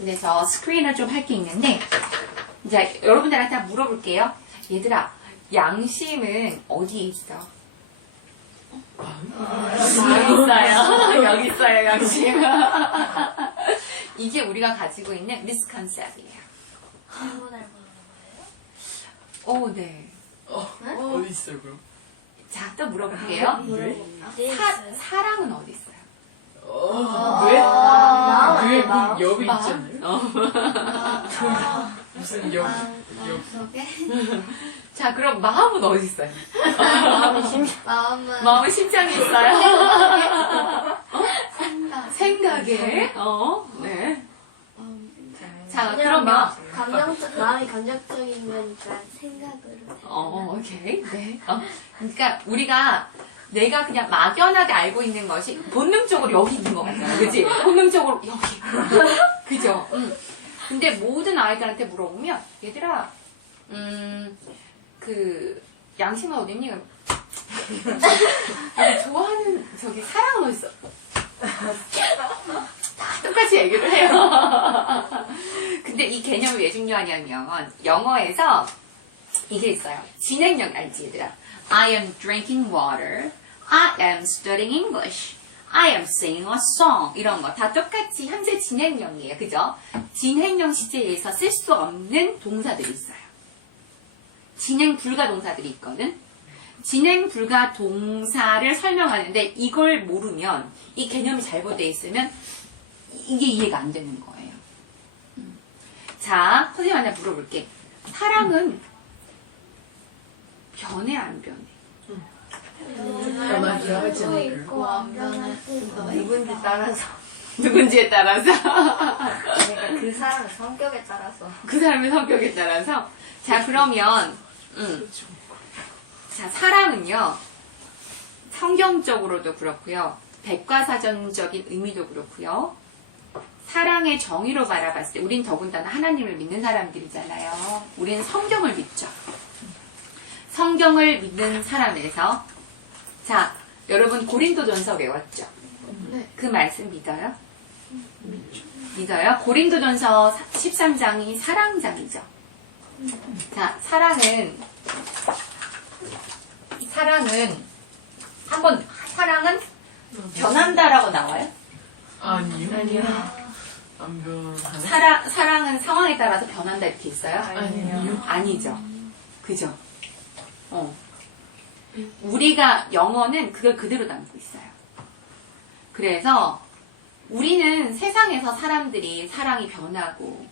이제 저 스크린을 좀 할 게 있는데, 이제 여러분들한테 한번 물어볼게요. 얘들아, 양심은 어디에 있어? 여기 있어요. 여기 있어요, 양심. 이게 우리가 가지고 있는 미스컨셉이에요. 질문할 오, 네. 어디 있어요 그럼? 자, 또 물어볼게요. 왜? 사랑은 어디 있어요? 왜? 마음 왜 마음. 여기 마음? 있잖아요. 무슨 역? 속에 자, 그럼 마음은 어디 있어요? 마음은 마음은 심장에 있어요. 생각. 생각에. 네. 자, 그러면. 마음이 감정적인 거니까 생각으로. 오케이. 네. 그러니까 우리가 내가 그냥 막연하게 알고 있는 것이 본능적으로 여기 있는 것 같아요. 그치? 본능적으로 여기. 그죠? 근데 모든 아이들한테 물어보면, 얘들아, 양심은 어딨니? 좋아하는, 사랑은 어딨어? 다 똑같이 얘기를 해요. 근데 이 개념이 왜 중요하냐면, 영어에서 이게 있어요. 진행형 알지, 얘들아? I am drinking water. I am studying English. I am singing a song. 이런 거 다 똑같이 현재 진행형이에요. 그죠? 진행형 시제에서 쓸 수 없는 동사들이 있어요. 진행 불가 동사들이 있거든. 진행 불가 동사를 설명하는데 이걸 모르면, 이 개념이 잘못되어 있으면 이게 이해가 안 되는 거예요. 자, 선생님 하나 물어볼게. 사랑은 변해 안 변해? 변하죠. 있고 안 변할 수도 있고. 누군지 따라서. 누군지에 따라서. 그러니까 그 사람 성격에 따라서. 그 사람의 성격에 따라서. 자, 그러면, 자, 사랑은요, 성경적으로도 그렇고요, 백과사전적인 의미도 그렇고요, 사랑의 정의로 바라봤을 때, 우린 더군다나 하나님을 믿는 사람들이잖아요. 우리는 성경을 믿죠. 성경을 믿는 사람에서, 자, 여러분 고린도전서 외웠죠? 네. 그 말씀 믿어요? 믿어요? 고린도전서 13장이 사랑장이죠. 자, 사랑은 사랑은 변한다라고 나와요? 아니요. 안 변하네. 사랑은 상황에 따라서 변한다 이렇게 있어요? 아니요. 아니죠. 그죠? 우리가 영어는 그걸 그대로 담고 있어요. 그래서 우리는 세상에서 사람들이 사랑이 변하고,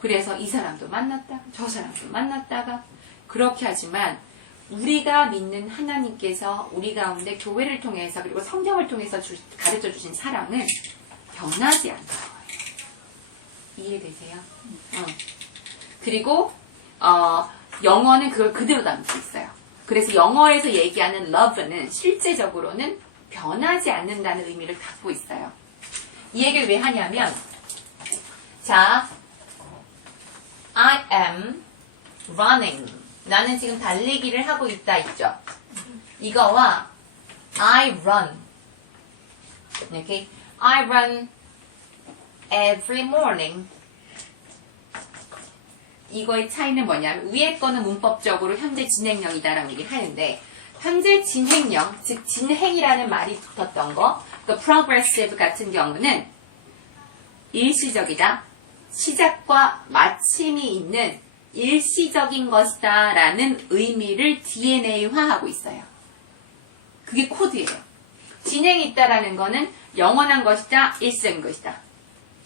그래서 이 사람도 만났다가 저 사람도 만났다가 그렇게 하지만, 우리가 믿는 하나님께서 우리 가운데 교회를 통해서 그리고 성경을 통해서 가르쳐 주신 사랑은 변하지 않는 거예요. 이해되세요? 그리고 영어는 그걸 그대로 담고 있어요. 그래서 영어에서 얘기하는 love는 실제적으로는 변하지 않는다는 의미를 갖고 있어요. 이 얘기를 왜 하냐면, 자, I am running. 나는 지금 달리기를 하고 있다 있죠. 이거와 I run. 이렇게 I run every morning. 이거의 차이는 뭐냐면, 위에 거는 문법적으로 현재 진행형이다라고 얘기를 하는데, 현재 진행형, 즉 진행이라는 말이 붙었던 거, 그 progressive 같은 경우는 일시적이다, 시작과 마침이 있는 일시적인 것이다 라는 의미를 DNA화하고 있어요. 그게 코드예요. 진행이 있다라는 거는 영원한 것이다, 일시적인 것이다,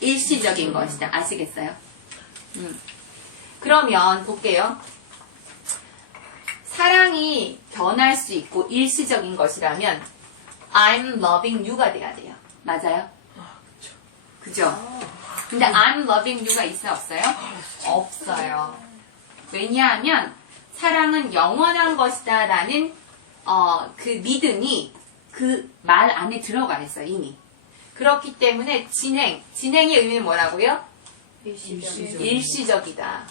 일시적인 것이다. 아시겠어요? 그러면 볼게요. 사랑이 변할 수 있고 일시적인 것이라면 I'm loving you가 돼야 돼요. 맞아요? 그죠? 근데 I'm loving you가 있어요? 없어요? 없어요. 왜냐하면 사랑은 영원한 것이다 라는 그 믿음이 그 말 안에 들어가 있어요. 이미. 그렇기 때문에 진행의 의미는 뭐라고요? 일시적이다.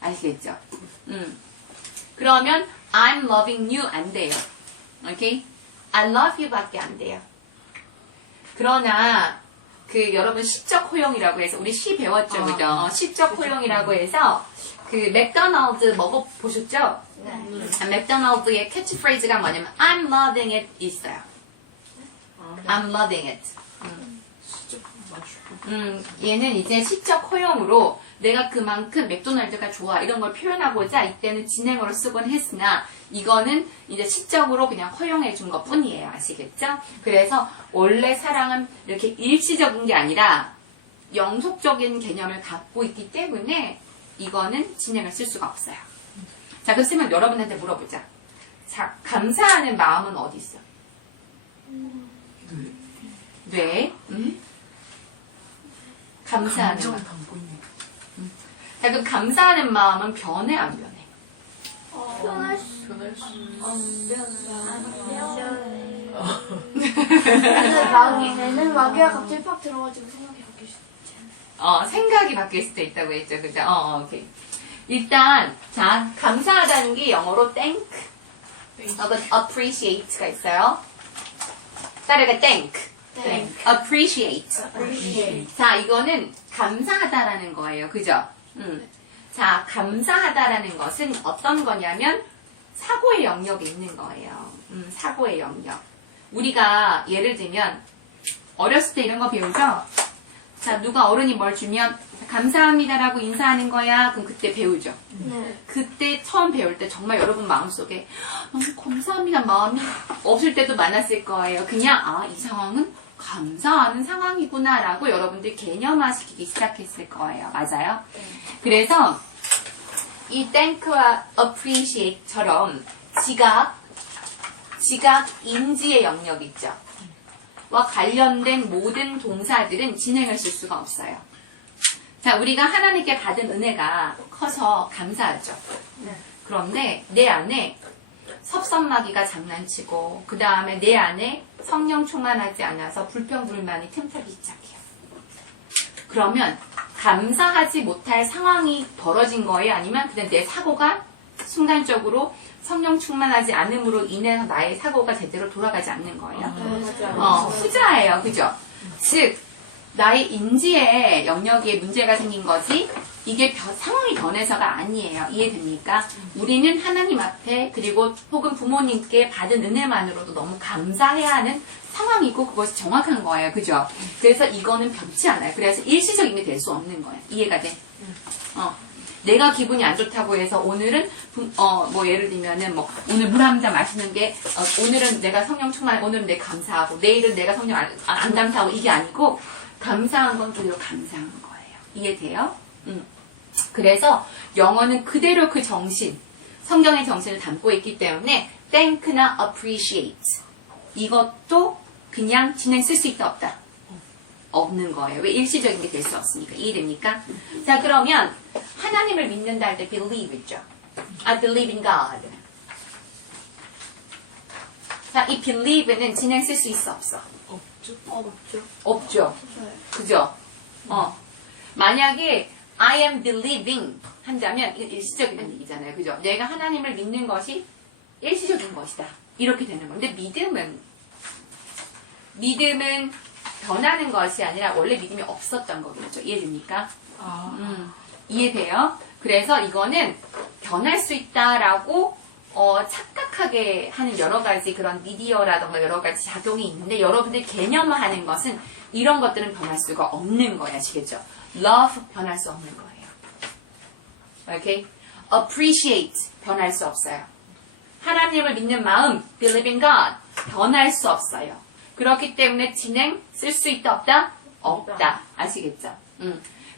아시겠죠? 그러면 I'm loving you 안 돼요. 오케이? I love you 밖에 안 돼요. 그러나 그 여러분 시적 호용이라고 해서 우리 시 배웠죠, 그죠? 시적 호용이라고 해서 그 맥도날드 먹어보셨죠? 네. 맥도날드의 캐치프레이즈가 뭐냐면 I'm loving it 있어요. I'm loving it. 진짜 맞추고. 얘는 이제 시적 허용으로 내가 그만큼 맥도날드가 좋아 이런 걸 표현하고자 이때는 진행어로 쓰곤 했으나 이거는 이제 시적으로 그냥 허용해 준 것 뿐이에요. 아시겠죠? 그래서 원래 사랑은 이렇게 일시적인 게 아니라 영속적인 개념을 갖고 있기 때문에 이거는 진행을 쓸 수가 없어요. 자, 그렇으면 여러분한테 물어보자. 자, 감사하는 마음은 어디 있어? 뇌. 감사하는 감정 마음. 담고 있는. 자, 그럼 감사하는 마음은 변해 안 변해? 변할 수 변할 수. 얘는 마귀가 갑자기 팍 들어가지고 생각이 바뀔 수 있지 않아요? 생각이 바뀔 수도 있다고 했죠. 그죠? 오케이. 일단, 자, 감사하다는 게 영어로 thank, 혹은 appreciate가 있어요. 따라가 thank, appreciate. 자, 이거는 감사하다라는 거예요. 그죠? 자, 감사하다라는 것은 어떤 거냐면 사고의 영역에 있는 거예요. 사고의 영역. 우리가 예를 들면 어렸을 때 이런 거 배우죠? 자, 누가 어른이 뭘 주면 감사합니다라고 인사하는 거야. 그럼 그때 배우죠. 네. 그때 처음 배울 때 정말 여러분 마음속에 너무 감사합니다 마음이 없을 때도 많았을 거예요. 그냥 이 상황은 감사하는 상황이구나라고 여러분들 개념화시키기 시작했을 거예요. 맞아요? 그래서 이 thank와 appreciate처럼 지각 인지의 영역 있죠. 와 관련된 모든 동사들은 진행을 쓸 수가 없어요. 자, 우리가 하나님께 받은 은혜가 커서 감사하죠. 그런데 내 안에 섭섭마귀가 장난치고 그 다음에 내 안에 성령 충만하지 않아서 불평불만이 틈타기 시작해요. 그러면 감사하지 못할 상황이 벌어진 거예요? 아니면 그냥 내 사고가 순간적으로 성령 충만하지 않음으로 인해서 나의 사고가 제대로 돌아가지 않는 거예요? 후자예요. 그죠? 즉 나의 인지의 영역에 문제가 생긴 거지 이게 상황이 변해서가 아니에요. 이해됩니까? 우리는 하나님 앞에 그리고 혹은 부모님께 받은 은혜만으로도 너무 감사해야 하는 상황이고 그것이 정확한 거예요. 그죠? 그래서 이거는 변치 않아요. 그래서 일시적인 게 될 수 없는 거예요. 이해가 돼? 내가 기분이 안 좋다고 해서 오늘은 뭐 예를 들면은 뭐 오늘 물 한 잔 마시는 게 오늘은 내가 성령 충만 오늘은 내가 감사하고 내일은 내가 성령 안 감사하고 이게 아니고 감사한 건 그대로 감사한 거예요. 이해돼요? 그래서 영어는 그대로 그 정신, 성경의 정신을 담고 있기 때문에 thank나 appreciate 이것도 그냥 진행 쓸 수 있다 없다? 없는 거예요. 왜? 일시적인 게 될 수 없으니까. 이해됩니까? 자, 그러면 하나님을 믿는다 할 때 believe 있죠. I believe in God. 자, 이 believe는 진행 쓸 수 있어 없어? 없죠. 없죠. 그죠? 만약에 I am believing 한다면 이건 일시적인 얘기잖아요. 그죠? 내가 하나님을 믿는 것이 일시적인 것이다. 이렇게 되는 건데 믿음은 변하는 것이 아니라 원래 믿음이 없었던 거겠죠. 이해됩니까? 이해돼요? 그래서 이거는 변할 수 있다라고 착각하게 하는 여러 가지 그런 미디어라던가 여러 가지 작용이 있는데 여러분들 개념화하는 것은 이런 것들은 변할 수가 없는 거예요. 아시겠죠? Love 변할 수 없는 거예요. Okay? Appreciate 변할 수 없어요. 하나님을 믿는 마음 Believe in God 변할 수 없어요. 그렇기 때문에 진행 쓸 수 있다 없다? 없다. 아시겠죠?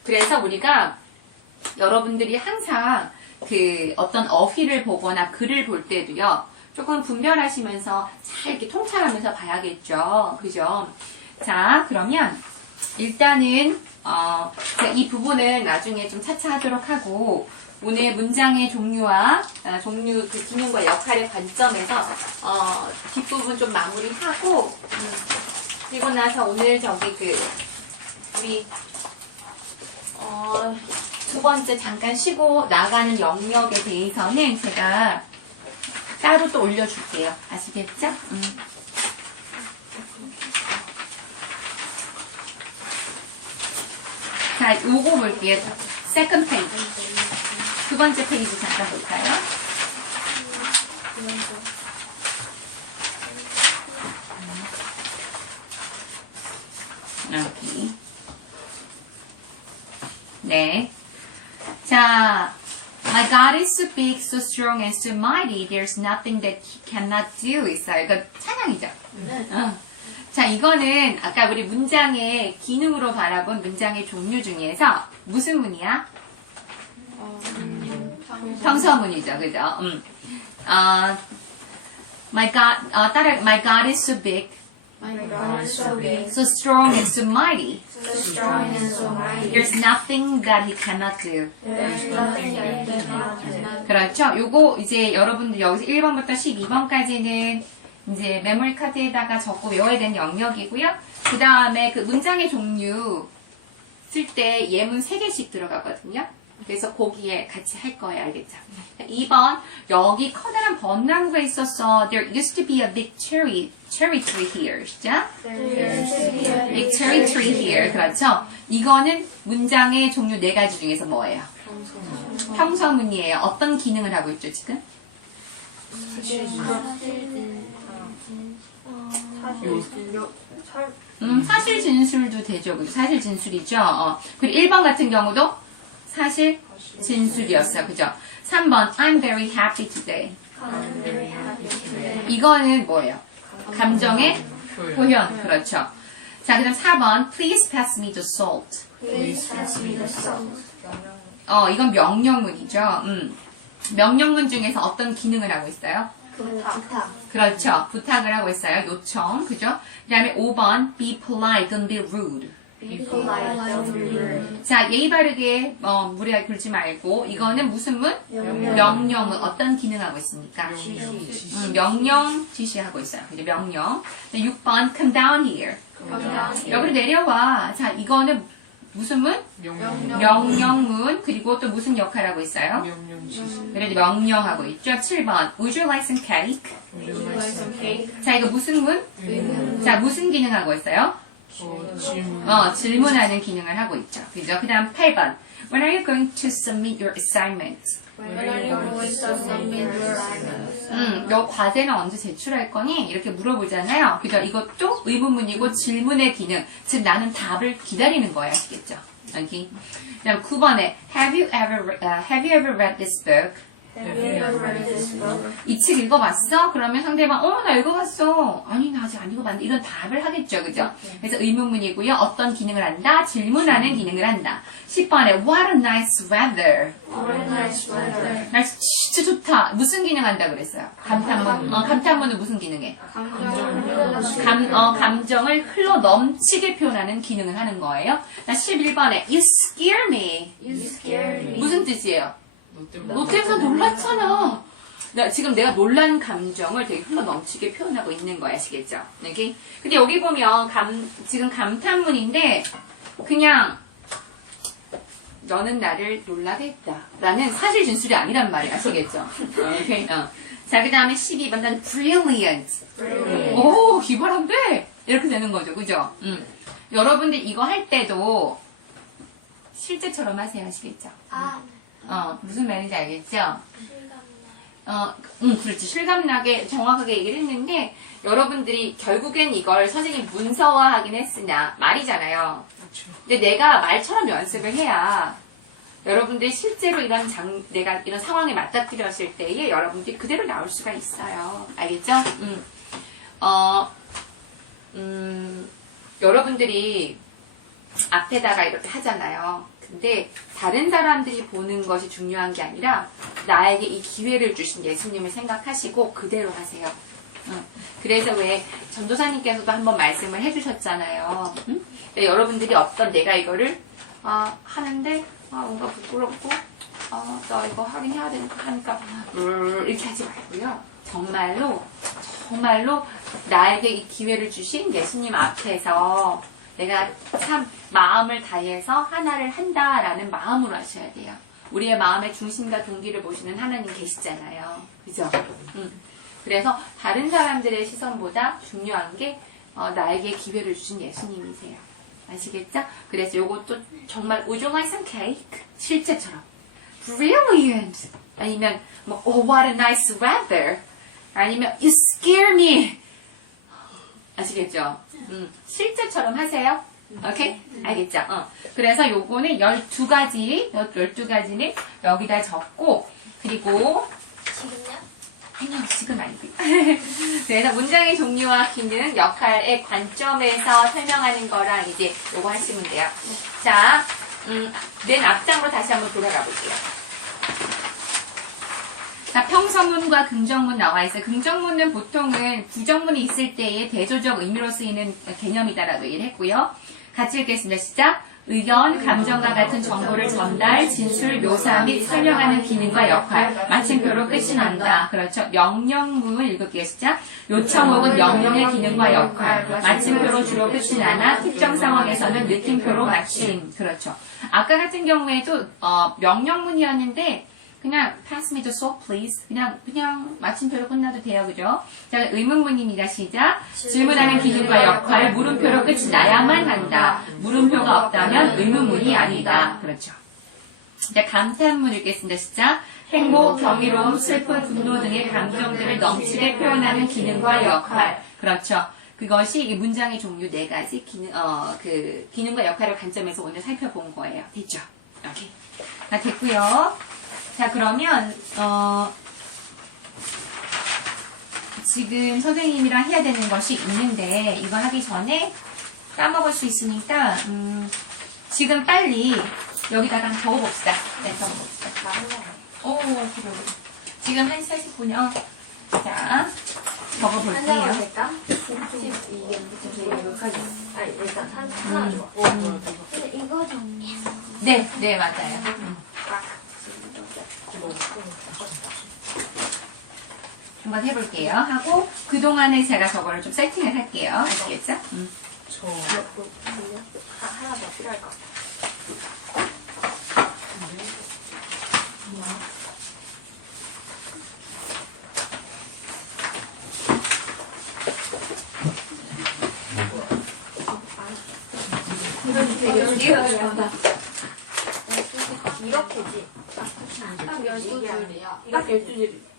그래서 우리가 여러분들이 항상 그 어떤 어휘를 보거나 글을 볼 때도요. 조금 분별하시면서 잘 이렇게 통찰하면서 봐야겠죠. 그죠? 자, 그러면 일단은 제가 이 부분은 나중에 좀 차차 하도록 하고 오늘 문장의 종류와 종류 그 기능과 역할의 관점에서 뒷부분 좀 마무리하고 그리고 나서 오늘 저기 그 우리 두 번째 잠깐 쉬고 나가는 영역에 대해서는 제가 따로 또 올려줄게요. 아시겠죠? 자, 요거 볼게요. second page. 두 번째 페이지 잠깐 볼까요? 여기. 네. 자, My God is so big, so strong, and so mighty. There's nothing that He cannot do. 있어요. 이거 찬양이죠. 자, 이거는 아까 우리 문장의 기능으로 바라본 문장의 종류 중에서 무슨 문이야? 평서문이죠, 그죠? My God is so big, My God is so big, so strong, and so mighty. so strong and so mighty. There's nothing that He cannot do. There's nothing that He cannot do. 그렇죠? 요거 이제 여러분들 여기서 1번부터 12번까지는 이제 메모리 카드에다가 적고 외워야 되는 영역이고요. 그 다음에 그 문장의 종류 쓸 때 예문 3개씩 들어가거든요. 그래서 거기에 같이 할 거예요. 알겠죠? 2번, 여기 커다란 벚나무가 있었어. There used to be a big cherry tree here. 시작. Big cherry tree here. 그렇죠? 이거는 문장의 종류 4가지 중에서 뭐예요? 평서문이에요. 어떤 기능을 하고 있죠, 지금? 사실 진술도 되죠. 그죠? 사실 진술이죠. 그리고 1번 같은 경우도 사실 진술이었어요. 그죠? 3번, I'm very happy today. 이거는 뭐예요? 감정의 표현. 그렇죠. 자, 그 다음 4번, please pass me the salt. Please pass me the salt. 이건 명령문이죠. 명령문 중에서 어떤 기능을 하고 있어요? 부탁. 그렇죠. 부탁을 하고 있어요. 요청. 그죠? 그 다음에 5번, be polite, don't be rude. Be polite, don't be rude. 자, 예의 바르게 무례하게 굴지 말고 이거는 무슨 문? 명령문. 어떤 기능하고 있습니까? 명령 지시하고 있어요. 그죠? 명령. 6번, come down here. 여기로 내려와. 자, 이거는 무슨 문? 명령문. 그리고 또 무슨 역할을 하고 있어요? 그래도 명령하고 있죠. 7번, would you like some cake? 자, 이거 무슨 문? 자, 무슨 기능하고 있어요? 질문하는 기능을 하고 있죠. 그죠? 그 다음 8번. When are you going to submit your assignments? When are you going to submit your assignments? 너 과제는 언제 제출할 거니? 이렇게 물어보잖아요. 그죠? 이것도 의문문이고 질문의 기능. 즉, 나는 답을 기다리는 거예요. 아시겠죠? 여기. 그 다음 9번에 Have you ever read this book? Have you ever read this book? 이 책 읽어봤어? 그러면 상대방, 나 읽어봤어. 아니, 나 아직 안 읽어봤는데. 이런 답을 하겠죠. 그죠? 그래서 의문문이고요. 어떤 기능을 한다? 질문하는 기능을 한다. 10번에, What a nice weather. What a nice weather. 날씨 진짜 좋다. 무슨 기능 한다 그랬어요? 감탄문. 감탄문은 무슨 기능해? 감정을 흘러 넘치게 표현하는 기능을 하는 거예요. 11번에, You scare me. You scare me. 무슨 뜻이에요? 너 때문에 놀랐잖아. 지금 내가 놀란 감정을 되게 흘러 넘치게 표현하고 있는 거야. 아시겠죠? 여기. 근데 여기 보면 지금 감탄문인데 그냥 너는 나를 놀라게 했다. 라는 사실 진술이 아니란 말이야. 아시겠죠? 오케이. 자, 그 다음에 12번. 난 brilliant. 오, 기발한데? 이렇게 되는 거죠. 그죠? 여러분들 이거 할 때도 실제처럼 하세요. 아시겠죠? 무슨 말인지 알겠죠? 그렇지. 실감나게 정확하게 얘기를 했는데, 여러분들이 결국엔 이걸 선생님 문서화하긴 했으나, 말이잖아요. 근데 내가 말처럼 연습을 해야, 여러분들이 실제로 내가 이런 상황에 맞닥뜨렸을 때에 여러분들이 그대로 나올 수가 있어요. 알겠죠? 여러분들이 앞에다가 이렇게 하잖아요. 근데 다른 사람들이 보는 것이 중요한 게 아니라 나에게 이 기회를 주신 예수님을 생각하시고 그대로 하세요. 그래서 왜 전도사님께서도 한번 말씀을 해주셨잖아요. 네, 여러분들이 어떤 내가 이거를 하는데 뭔가 부끄럽고 나 이거 하긴 해야 되니까 하니까 이렇게 하지 말고요. 정말로 나에게 이 기회를 주신 예수님 앞에서 내가 참 마음을 다해서 하나를 한다라는 마음으로 하셔야 돼요. 우리의 마음의 중심과 동기를 보시는 하나님 계시잖아요. 그죠? 그래서 다른 사람들의 시선보다 중요한 게 나에게 기회를 주신 예수님이세요. 아시겠죠? 그래서 요것도 정말 Would you like some cake? 실제처럼 Brilliant! 아니면 뭐 Oh what a nice weather! 아니면 You scare me! 아시겠죠? 실제처럼 하세요. 오케이? 알겠죠? 그래서 요거는 12가지는 여기다 적고 그리고 지금요? 아니요, 지금 아니고요. 그래서 문장의 종류와 기능, 역할의 관점에서 설명하는 거랑 이제 요거 하시면 돼요. 자, 맨 앞장으로 다시 한번 돌아가 볼게요. 자, 평서문과 긍정문 나와 있어요. 긍정문은 보통은 부정문이 있을 때의 대조적 의미로 쓰이는 개념이다라고 얘기를 했고요. 같이 읽겠습니다. 시작. 의견, 감정과 같은 정보를 전달, 진술, 묘사 및 설명하는 기능과 역할, 마침표로 끝이 난다. 그렇죠. 명령문을 읽을게요. 시작. 요청 혹은 명령의 기능과 역할, 마침표로 주로 끝이 나나 특정 상황에서는 느낌표로 마침. 그렇죠. 아까 같은 경우에도 명령문이었는데 그냥 pass me the soap please. 그냥 마침표로 끝나도 돼요. 그죠? 자, 의문문입니다. 시작. 질문하는 기능과 역할, 물음표로 끝이 나야만 한다. 물음표가 없다면 의문문이 아니다. 그렇죠. 자, 감탄문 읽겠습니다. 시작. 행복, 경이로움, 슬픔, 분노 등의 감정들을 넘치게 표현하는 기능과 역할. 그렇죠. 그것이 이 문장의 종류 4가지 기능과 역할의 관점에서 오늘 살펴본 거예요. 됐죠? 오케이. 자, 됐고요. 자, 그러면 지금 선생님이랑 해야 되는 것이 있는데 이거 하기 전에 까먹을 수 있으니까 지금 빨리 여기다가 적어봅시다. 네, 적어봅시다. 오, 그래. 지금 1시 40분이요. 자, 적어볼게요. 될까? 이게 여기까지. 아니, 일단 하나 줘. 근데 이거 정리해. 네, 맞아요. 한번 해볼게요. 하고 그동안에 제가 저거를 좀 세팅을 할게요. 아시겠죠? 하나 더 필요할 것 같아. 이렇게지. 딱 12줄이야. 딱 12줄.